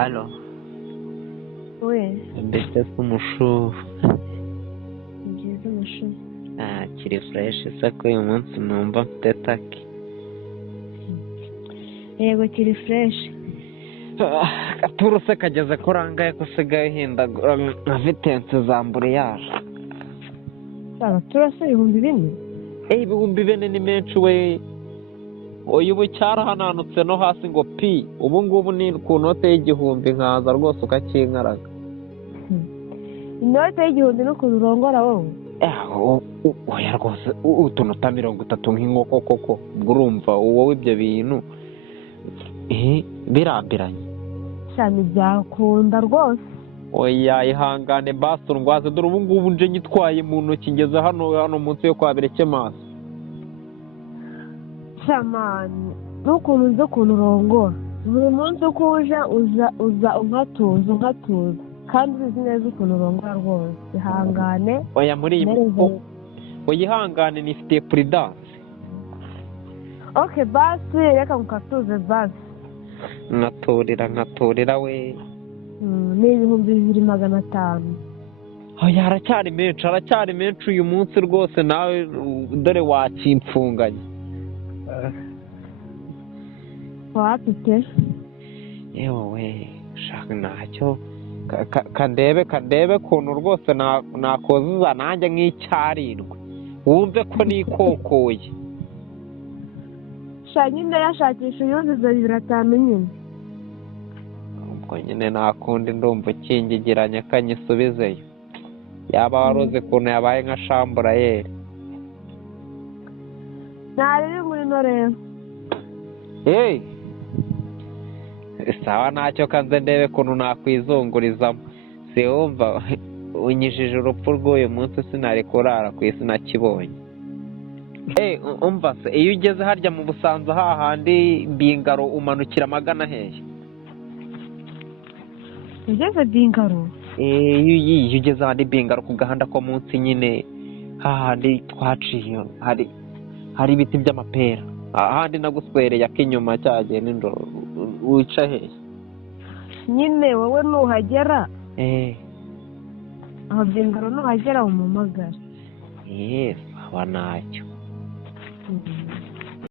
Alo, we mbese se umushu ni byiza amashu kiri fureshi se ko uyu munsi numva mfite taki. yego kiri fureshi. Katuruse kageze ko urangaye ko usigaye uhindagura nka vitensi za mburiyaje. turasa 4,000. Ibihumbi bine ni menshi we. Uyu ubu cyarahananutse no hasi ngo pi. Ubu ngubu ni ku note y'igihumbi nkaza rwose ukakinkaraga. Inote y'igihumbi n'ukuntu urongora wowe. Oya rwose utunota 30 nk'inkoko koko. Ubwo urumva wowe ibyo bintu birambiranye. Cyane byakunda rwose. Oya ihangane basi urwaze dore ubu ngubu nje nyitwaye mu ntoki ngeze hano munsi yo kwa Berekemaso. Samani n'ukuntu uzi ukuntu urongora buri munsi uko uza unkatuza kandi uzi neza ukuntu urongora rwose. Ihangane. Oya muri iyi uyihangane nifitiye puridanse. Okay basi reka mukatuze basi. Nkaturira we. Ni 2,500. Oya haracyari menshi uyu munsi rwose nawe dore wakimpfunganye. Wapite yewe we shaka ntacyo kandebe kuntu rwose nakozuza nanjye nk'icyarindwi wumve ko nikokoye. nyine yashakisha uyuzuza 2,500 nyine. ubwo nyine nakundi ndumva ukingigiranye kanyisubizeyo yaba waroze ukuntu yabaye nka shamburayeri. Ntariri muri no rero. Sawa ntacyo kanze ndebe kuntu nakwizungurizamo. Siwumva unyijije urupfu rw'uyu munsi sinari kurara ku isi nakibonye. Umva se iyo ugeze harya mu Busanza hahandi Bingaro umanukira magana hehe? Ugeze Bingaro? Iyo ugeze ahandi Bingaro ku gahanda ko munsi nyine hahandi twaciye hari ibiti by'amapera. Ahandi naguswereye ak'inyuma cyagiye nijoro wica hehe? Nyine wowe nuhagera aho Bingaro nuhagera umumagara. Aba ntacyo.